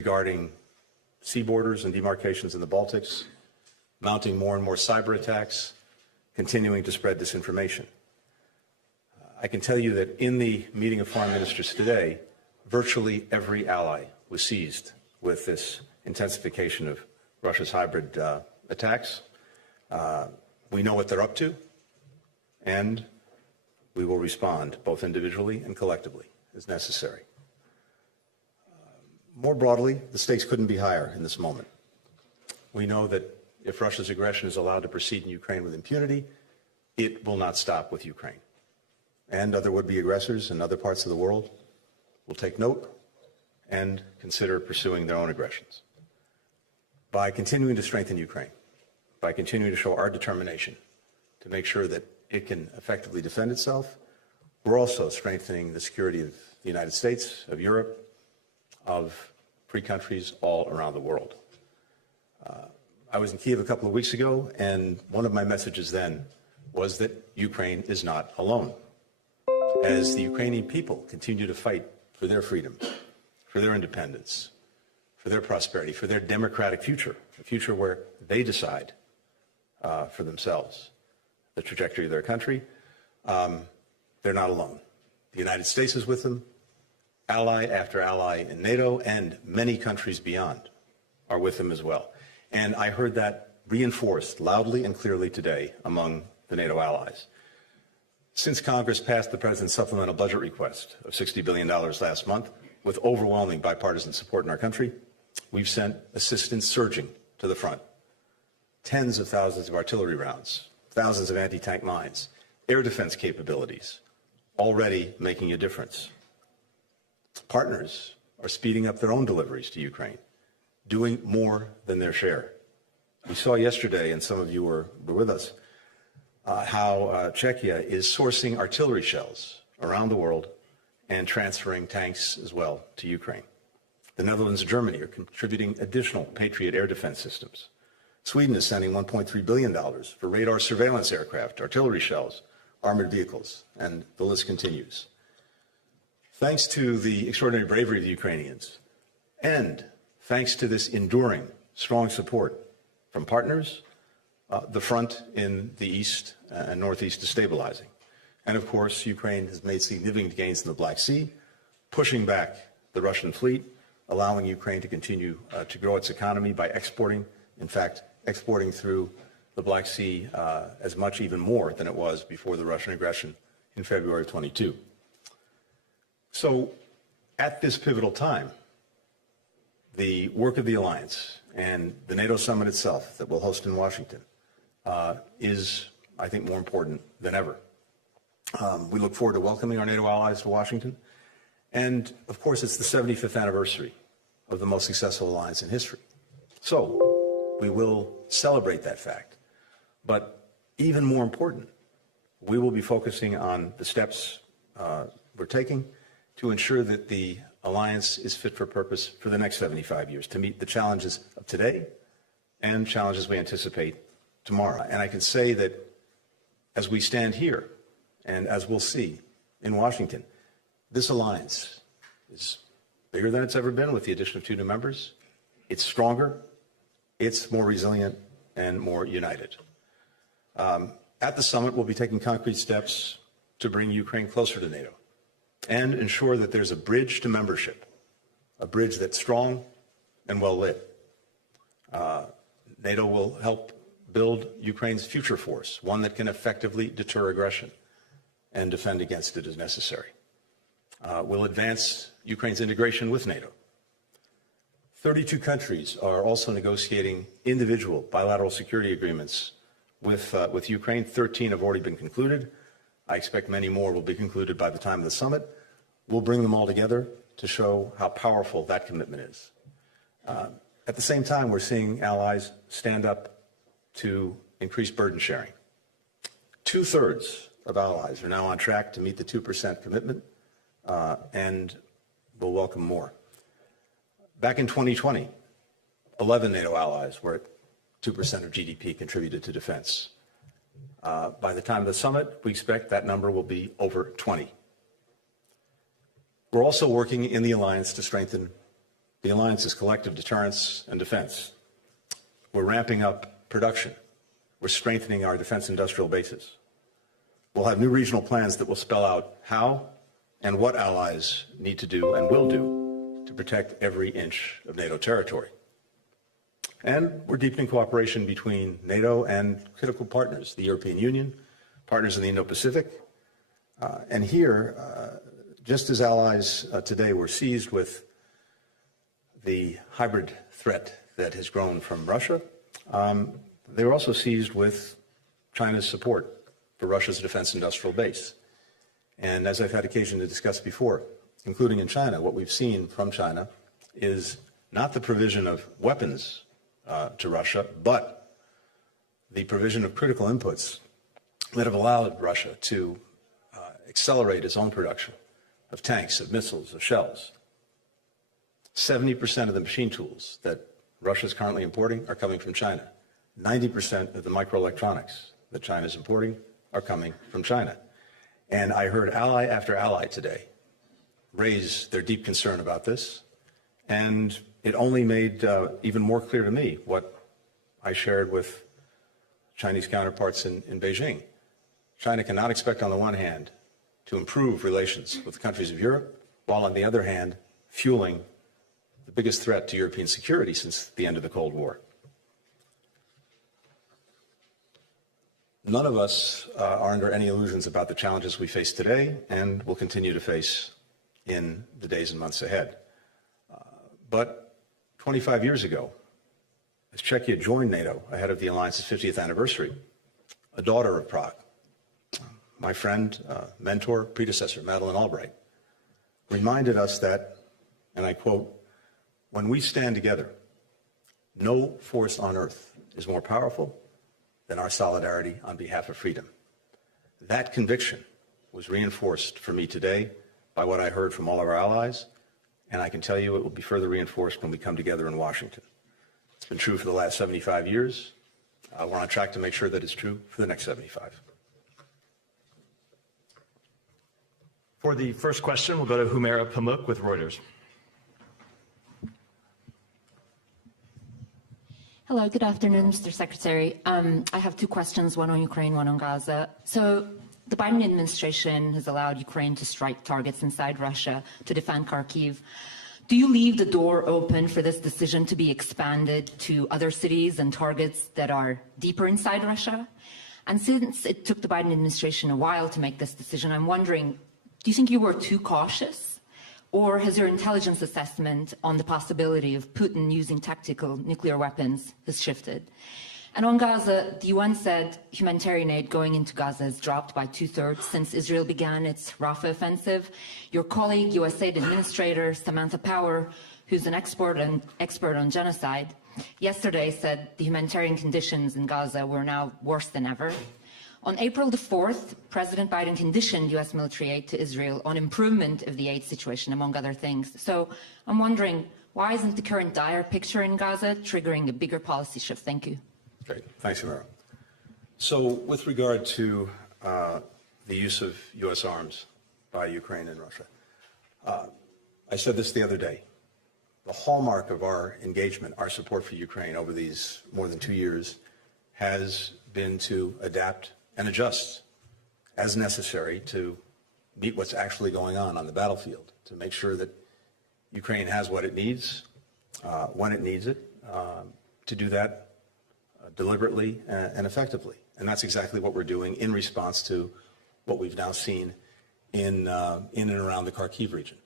regarding sea borders and demarcations in the Baltics, mounting more and more cyber attacks, continuing to spread disinformation. I can tell you that in the meeting of foreign ministers today, virtually every ally was seized with this intensification of Russia's hybrid attacks. We know what they're up to, and we will respond both individually and collectively as necessary. More broadly, the stakes couldn't be higher in this moment. We know that if Russia's aggression is allowed to proceed in Ukraine with impunity, it will not stop with Ukraine. And other would-be aggressors in other parts of the world will take note and consider pursuing their own aggressions. By continuing to strengthen Ukraine, by continuing to show our determination to make sure that it can effectively defend itself, we're also strengthening the security of the United States, of Europe, of free countries all around the world. I was in Kyiv a couple of weeks ago, and one of my messages then was that Ukraine is not alone. As the Ukrainian people continue to fight for their freedom, for their independence, for their prosperity, for their democratic future, a future where they decide for themselves the trajectory of their country, they're not alone. The United States is with them. Ally after ally in NATO and many countries beyond are with them as well. And I heard that reinforced loudly and clearly today among the NATO allies. Since Congress passed the President's supplemental budget request of $60 billion last month, with overwhelming bipartisan support in our country, we've sent assistance surging to the front. Tens of thousands of artillery rounds, thousands of anti-tank mines, air defense capabilities, already making a difference. Partners are speeding up their own deliveries to Ukraine, doing more than their share. We saw yesterday, and some of you were with us, how Czechia is sourcing artillery shells around the world and transferring tanks as well to Ukraine. The Netherlands and Germany are contributing additional Patriot air defense systems. Sweden is sending $1.3 billion for radar surveillance aircraft, artillery shells, armored vehicles, and the list continues. Thanks to the extraordinary bravery of the Ukrainians, and thanks to this enduring, strong support from partners, the front in the east and northeast is stabilizing. And of course, Ukraine has made significant gains in the Black Sea, pushing back the Russian fleet, allowing Ukraine to continue to grow its economy by exporting, in fact, exporting through the Black Sea as much, even more than it was before the Russian aggression in February of 22. So at this pivotal time, the work of the alliance and the NATO summit itself that we'll host in Washington is, I think, more important than ever. We look forward to welcoming our NATO allies to Washington. And, of course, it's the 75th anniversary of the most successful alliance in history. So we will celebrate that fact. But even more important, we will be focusing on the steps we're taking to ensure that the alliance is fit for purpose for the next 75 years, to meet the challenges of today and challenges we anticipate tomorrow. And I can say that as we stand here, and as we'll see in Washington, this alliance is bigger than it's ever been with the addition of 2 new members. It's stronger, it's more resilient, and more united. At the summit, we'll be taking concrete steps to bring Ukraine closer to NATO and ensure that there's a bridge to membership, a bridge that's strong and well lit. NATO will help build Ukraine's future force, one that can effectively deter aggression and defend against it as necessary. We'll advance Ukraine's integration with NATO. 32 countries are also negotiating individual bilateral security agreements with Ukraine. 13 have already been concluded. I expect many more will be concluded by the time of the summit. We'll bring them all together to show how powerful that commitment is. At the same time, we're seeing allies stand up to increase burden sharing. 2/3 of allies are now on track to meet the 2% commitment, and we'll welcome more. Back in 2020, 11 NATO allies were at 2% of GDP contributed to defense. By the time of the summit, we expect that number will be over 20. We're also working in the alliance to strengthen the alliance's collective deterrence and defense. We're ramping up production. We're strengthening our defense industrial bases. We'll have new regional plans that will spell out how and what allies need to do and will do to protect every inch of NATO territory. And we're deepening cooperation between NATO and critical partners, the European Union, partners in the Indo-Pacific. And here, just as allies today were seized with the hybrid threat that has grown from Russia, they were also seized with China's support for Russia's defense industrial base. And as I've had occasion to discuss before, including in China, what we've seen from China is not the provision of weapons to Russia, but the provision of critical inputs that have allowed Russia to accelerate its own production of tanks, of missiles, of shells. 70% of the machine tools that Russia is currently importing are coming from China. 90% of the microelectronics that China is importing are coming from China. And I heard ally after ally today raise their deep concern about this. And it only made even more clear to me what I shared with Chinese counterparts in Beijing. China cannot expect, on the one hand, to improve relations with the countries of Europe, while on the other hand, fueling the biggest threat to European security since the end of the Cold War. None of us are under any illusions about the challenges we face today and will continue to face in the days and months ahead. But 25 years ago, as Czechia joined NATO ahead of the alliance's 50th anniversary, a daughter of Prague, my friend, mentor, predecessor, Madeleine Albright, reminded us that, and I quote, "When we stand together, no force on earth is more powerful than our solidarity on behalf of freedom." That conviction was reinforced for me today by what I heard from all of our allies, and I can tell you it will be further reinforced when we come together in Washington. It's been true for the last 75 years. We're on track to make sure that it's true for the next 75. For the first question, we'll go to Humaira Pamuk with Reuters. Hello, good afternoon, Mr. Secretary. I have two questions, one on Ukraine, one on Gaza. So the Biden administration has allowed Ukraine to strike targets inside Russia to defend Kharkiv. Do you leave the door open for this decision to be expanded to other cities and targets that are deeper inside Russia? And since it took the Biden administration a while to make this decision, I'm wondering, do you think you were too cautious? Or has your intelligence assessment on the possibility of Putin using tactical nuclear weapons has shifted? And on Gaza, the UN said humanitarian aid going into Gaza has dropped by 2/3 since Israel began its Rafah offensive. Your colleague, USAID Administrator Samantha Power, who's an expert on genocide, yesterday said the humanitarian conditions in Gaza were now worse than ever. On April the 4th, President Biden conditioned U.S. military aid to Israel on improvement of the aid situation, among other things. So I'm wondering, why isn't the current dire picture in Gaza triggering a bigger policy shift? Thank you. Great. Thanks, Humaira. So with regard to the use of U.S. arms by Ukraine and Russia, I said this the other day. The hallmark of our engagement, our support for Ukraine over these more than 2 years, has been to adapt and adjust as necessary to meet what's actually going on the battlefield, to make sure that Ukraine has what it needs, when it needs it, to do that deliberately and effectively. And that's exactly what we're doing in response to what we've now seen in and around the Kharkiv region.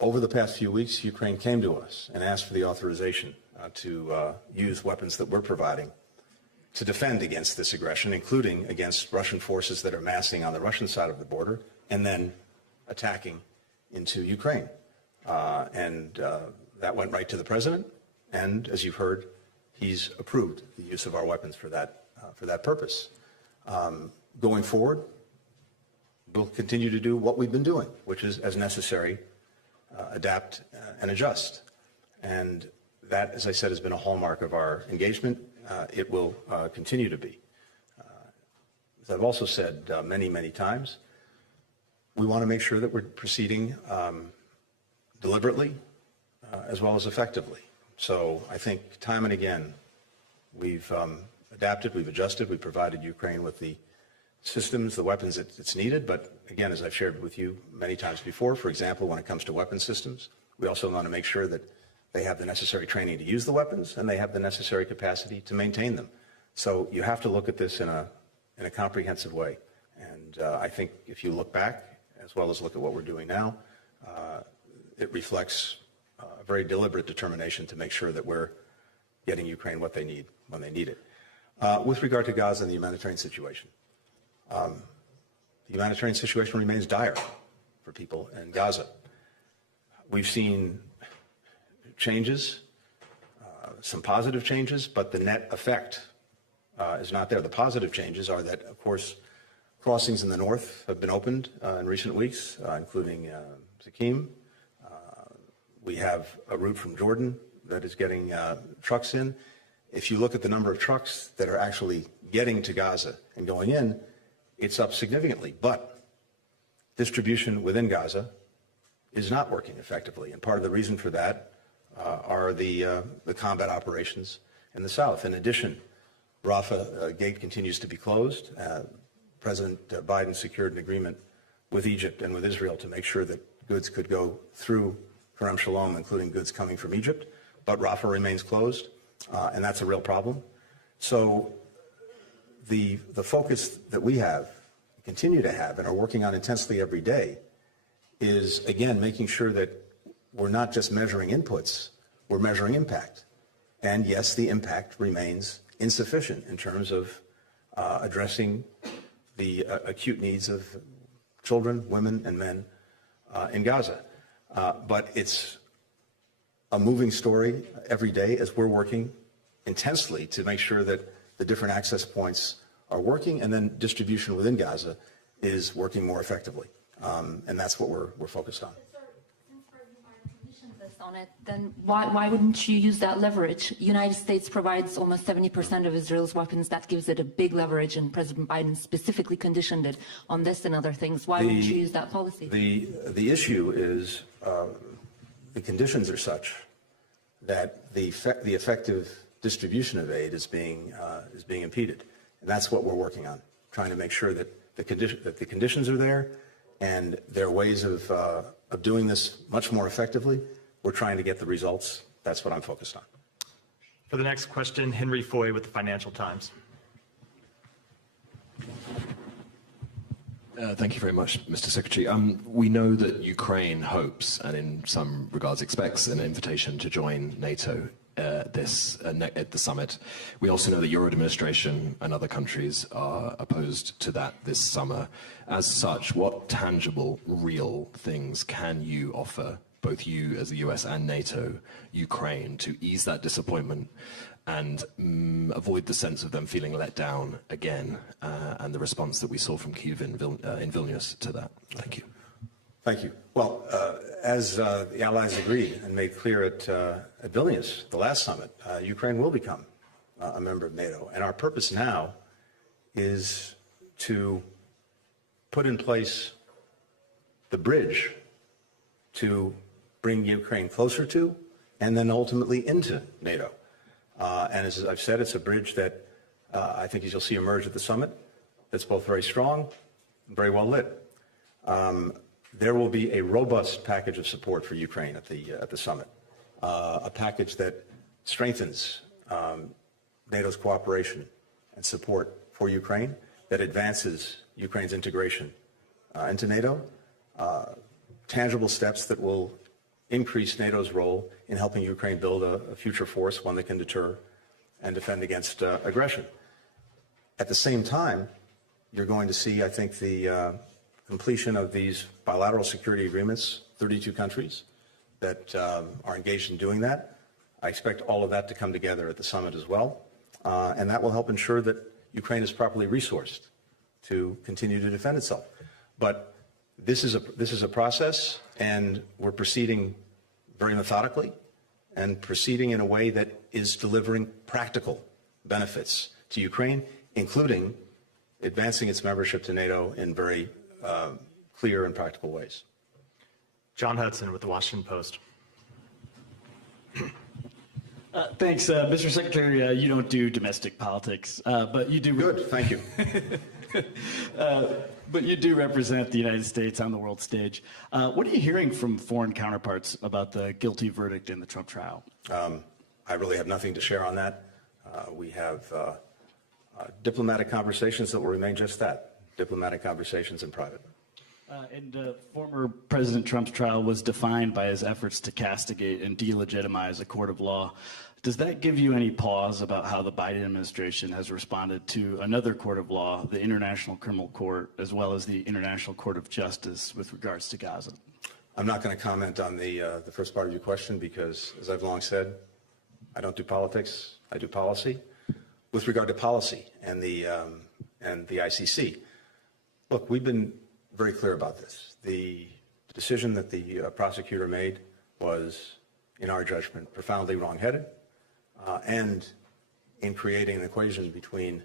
Over the past few weeks, Ukraine came to us and asked for the authorization to use weapons that we're providing to defend against this aggression, including against Russian forces that are massing on the Russian side of the border and then attacking into Ukraine. That went right to the president, and as you've heard, he's approved the use of our weapons for that purpose. Going forward, we'll continue to do what we've been doing, which is, as necessary, adapt and adjust. And that, as I said, has been a hallmark of our engagement. It will continue to be. As I've also said many, many times, we want to make sure that we're proceeding deliberately, as well as effectively. So I think time and again, we've adapted, we've adjusted, we've provided Ukraine with the systems, the weapons that it's needed. But again, as I've shared with you many times before, for example, when it comes to weapon systems, we also want to make sure that they have the necessary training to use the weapons and they have the necessary capacity to maintain them. So you have to look at this in a comprehensive way. And I think if you look back, as well as look at what we're doing now, it reflects a very deliberate determination to make sure that we're getting Ukraine what they need when they need it. With regard to Gaza and the humanitarian situation, the humanitarian situation remains dire for people in Gaza. We've seen changes, some positive changes, but the net effect is not there. The positive changes are that, of course, crossings in the north have been opened in recent weeks, including Zakim. We have a route from Jordan that is getting trucks in. If you look at the number of trucks that are actually getting to Gaza and going in, it's up significantly. But distribution within Gaza is not working effectively. And part of the reason for that are the combat operations in the south. In addition, Rafah gate continues to be closed. President Biden secured an agreement with Egypt and with Israel to make sure that goods could go through Kerem Shalom, including goods coming from Egypt. But Rafah remains closed, and that's a real problem. So the focus that we have, continue to have, and are working on intensely every day is, again, making sure that we're not just measuring inputs, we're measuring impact. And yes, the impact remains insufficient in terms of addressing the acute needs of children, women, and men in Gaza. But it's a moving story every day as we're working intensely to make sure that the different access points are working and then distribution within Gaza is working more effectively. And that's what we're focused on. On it, then why wouldn't you use that leverage? United States provides almost 70% of Israel's weapons. That gives it a big leverage, and President Biden specifically conditioned it on this and other things. Why wouldn't you use that policy? The issue is the conditions are such that the effective distribution of aid is being impeded, and that's what we're working on, trying to make sure that the conditions are there, and there are ways of doing this much more effectively. We're trying to get the results. That's what I'm focused on. For the next question, Henry Foy with the Financial Times. Thank you very much, Mr. Secretary. We know that Ukraine hopes, and in some regards expects, an invitation to join NATO at the summit. We also know the Euro administration and other countries are opposed to that this summer. As such, what tangible, real things can you offer, both you as the US and NATO, Ukraine, to ease that disappointment and avoid the sense of them feeling let down again, and the response that we saw from Kyiv in Vilnius to that? Thank you. Thank you. Well, as the allies agreed and made clear at Vilnius, the last summit, Ukraine will become a member of NATO. And our purpose now is to put in place the bridge to bring Ukraine closer to and then ultimately into NATO. And as I've said, it's a bridge that I think as you'll see emerge at the summit, that's both very strong and very well lit. There will be a robust package of support for Ukraine at the summit, a package that strengthens NATO's cooperation and support for Ukraine, that advances Ukraine's integration into NATO, tangible steps that will increase NATO's role in helping Ukraine build a future force, one that can deter and defend against aggression. At the same time, you're going to see, I think, the completion of these bilateral security agreements, 32 countries that are engaged in doing that. I expect all of that to come together at the summit as well, and that will help ensure that Ukraine is properly resourced to continue to defend itself. But this is a process, and we're proceeding very methodically and proceeding in a way that is delivering practical benefits to Ukraine, including advancing its membership to NATO in very clear and practical ways. John Hudson with the Washington Post. Thanks, Mr. Secretary. You don't do domestic politics, but you do. Good, thank you. But you do represent the United States on the world stage. What are you hearing from foreign counterparts about the guilty verdict in the Trump trial? I really have nothing to share on that. We have diplomatic conversations that will remain just that, diplomatic conversations in private. Former President Trump's trial was defined by his efforts to castigate and delegitimize a court of law. Does that give you any pause about how the Biden administration has responded to another court of law, the International Criminal Court, as well as the International Court of Justice with regards to Gaza? I'm not going to comment on the first part of your question because, as I've long said, I don't do politics, I do policy. With regard to policy and the ICC, look, we've been very clear about this. The decision that the prosecutor made was, in our judgment, profoundly wrong-headed, and in creating an equation between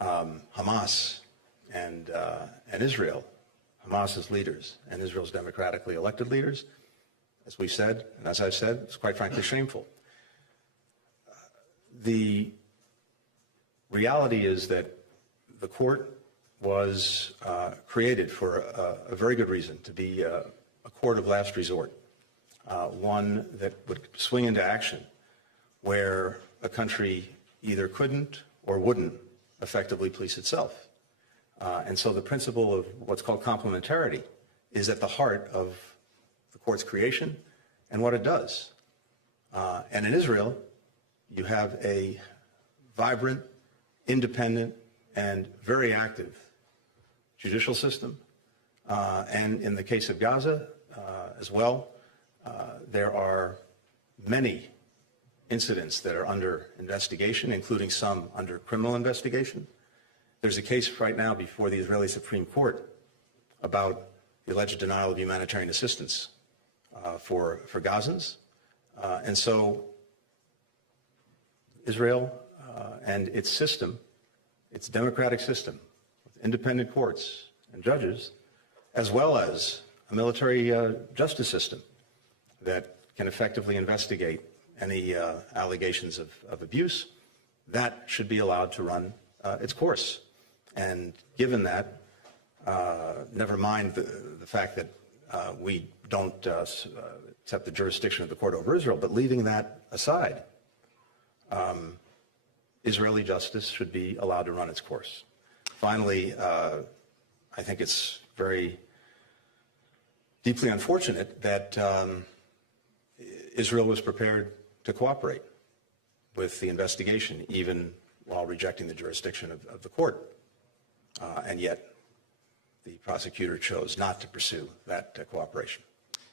Hamas and Israel, Hamas's leaders and Israel's democratically elected leaders, as we said, and as I've said, it's quite frankly shameful. The reality is that the court was created for a very good reason, to be a court of last resort, one that would swing into action where a country either couldn't or wouldn't effectively police itself. And so the principle of what's called complementarity is at the heart of the court's creation and what it does. And in Israel, you have a vibrant, independent, and very active judicial system. And in the case of Gaza as well, there are many incidents that are under investigation, including some under criminal investigation. There's a case right now before the Israeli Supreme Court about the alleged denial of humanitarian assistance for Gazans. And so Israel and its system, its democratic system, with independent courts and judges, as well as a military justice system that can effectively investigate any allegations of abuse, that should be allowed to run its course. And given that, never mind the fact that we don't accept the jurisdiction of the court over Israel, but leaving that aside, Israeli justice should be allowed to run its course. Finally, I think it's very deeply unfortunate that Israel was prepared to cooperate with the investigation, even while rejecting the jurisdiction of the court. And yet, the prosecutor chose not to pursue that cooperation.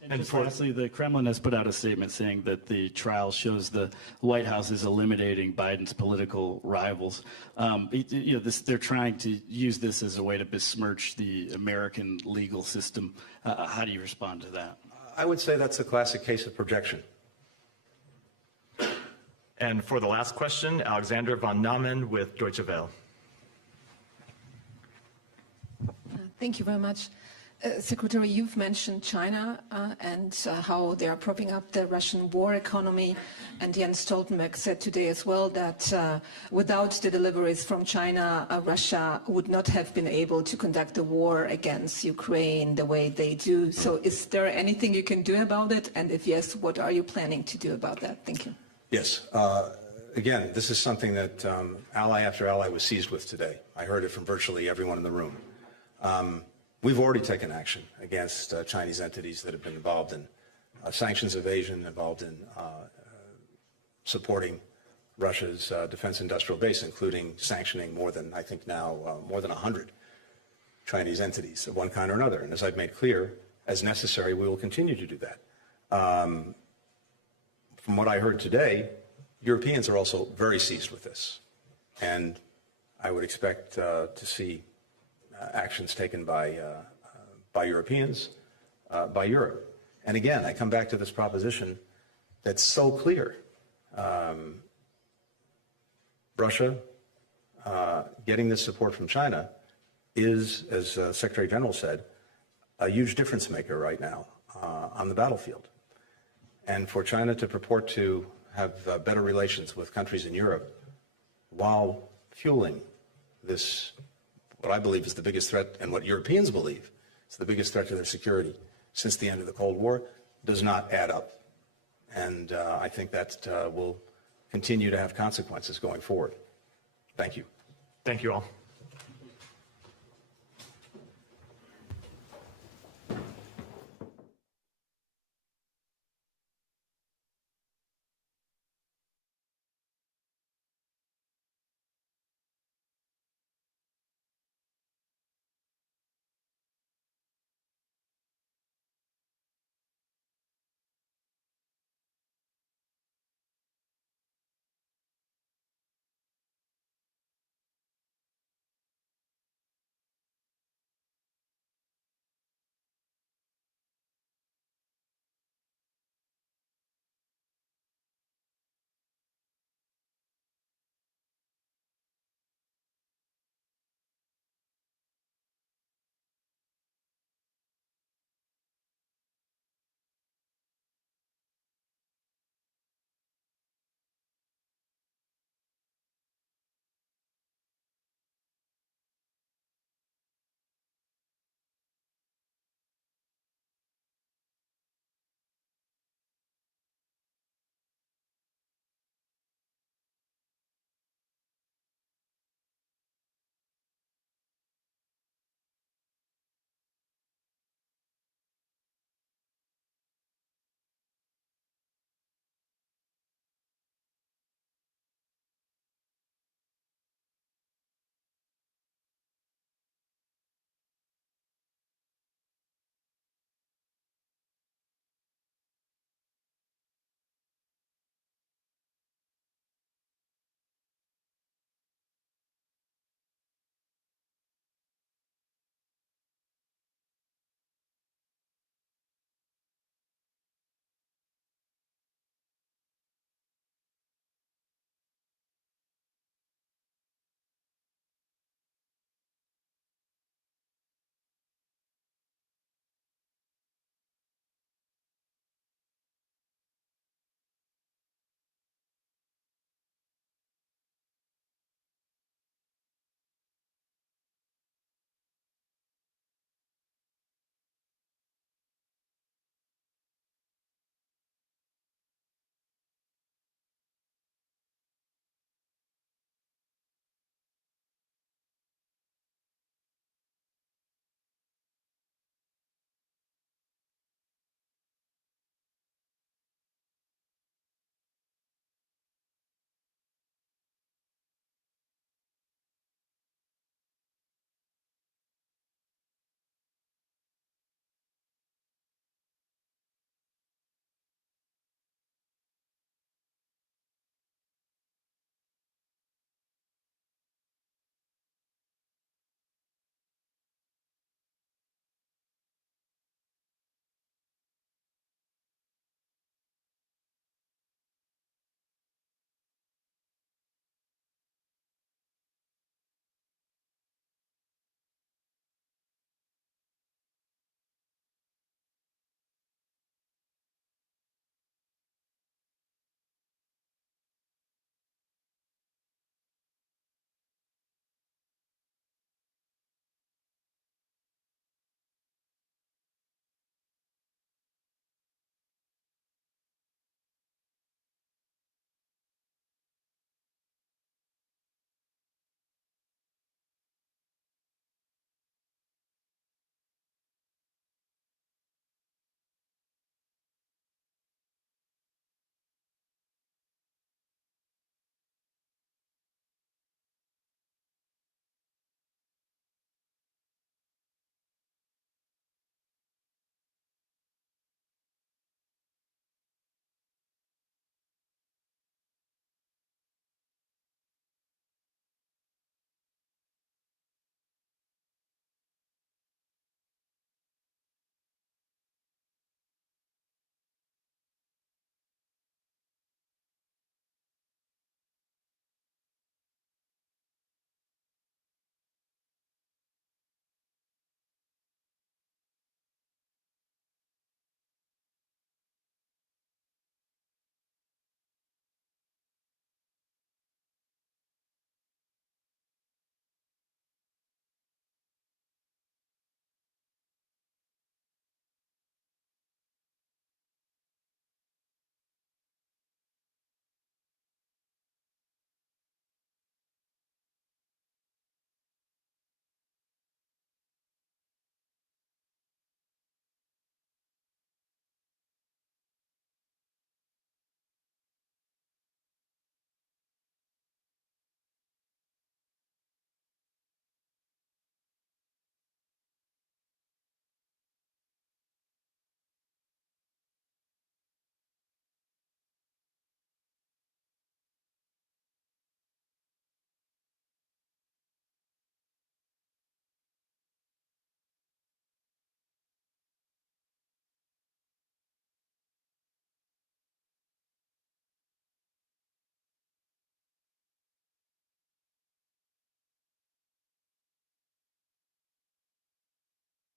And just lastly, the Kremlin has put out a statement saying that the trial shows the White House is eliminating Biden's political rivals. They're trying to use this as a way to besmirch the American legal system. How do you respond to that? I would say that's a classic case of projection. And for the last question, Alexander von Namen with Deutsche Welle. Thank you very much. Secretary, you've mentioned China and how they are propping up the Russian war economy. And Jens Stoltenberg said today as well that without the deliveries from China, Russia would not have been able to conduct the war against Ukraine the way they do. So is there anything you can do about it? And if yes, what are you planning to do about that? Thank you. Yes. Again, this is something that ally after ally was seized with today. I heard it from virtually everyone in the room. We've already taken action against Chinese entities that have been involved in sanctions evasion, involved in supporting Russia's defense industrial base, including sanctioning more than 100 Chinese entities of one kind or another. And as I've made clear, as necessary, we will continue to do that. From what I heard today, Europeans are also very seized with this. And I would expect to see actions taken by Europeans, by Europe. And again, I come back to this proposition that's so clear. Russia getting this support from China is, as Secretary General said, a huge difference maker right now on the battlefield. And for China to purport to have better relations with countries in Europe while fueling this, what I believe is the biggest threat, and what Europeans believe is the biggest threat to their security since the end of the Cold War, does not add up. And I think that will continue to have consequences going forward. Thank you. Thank you all.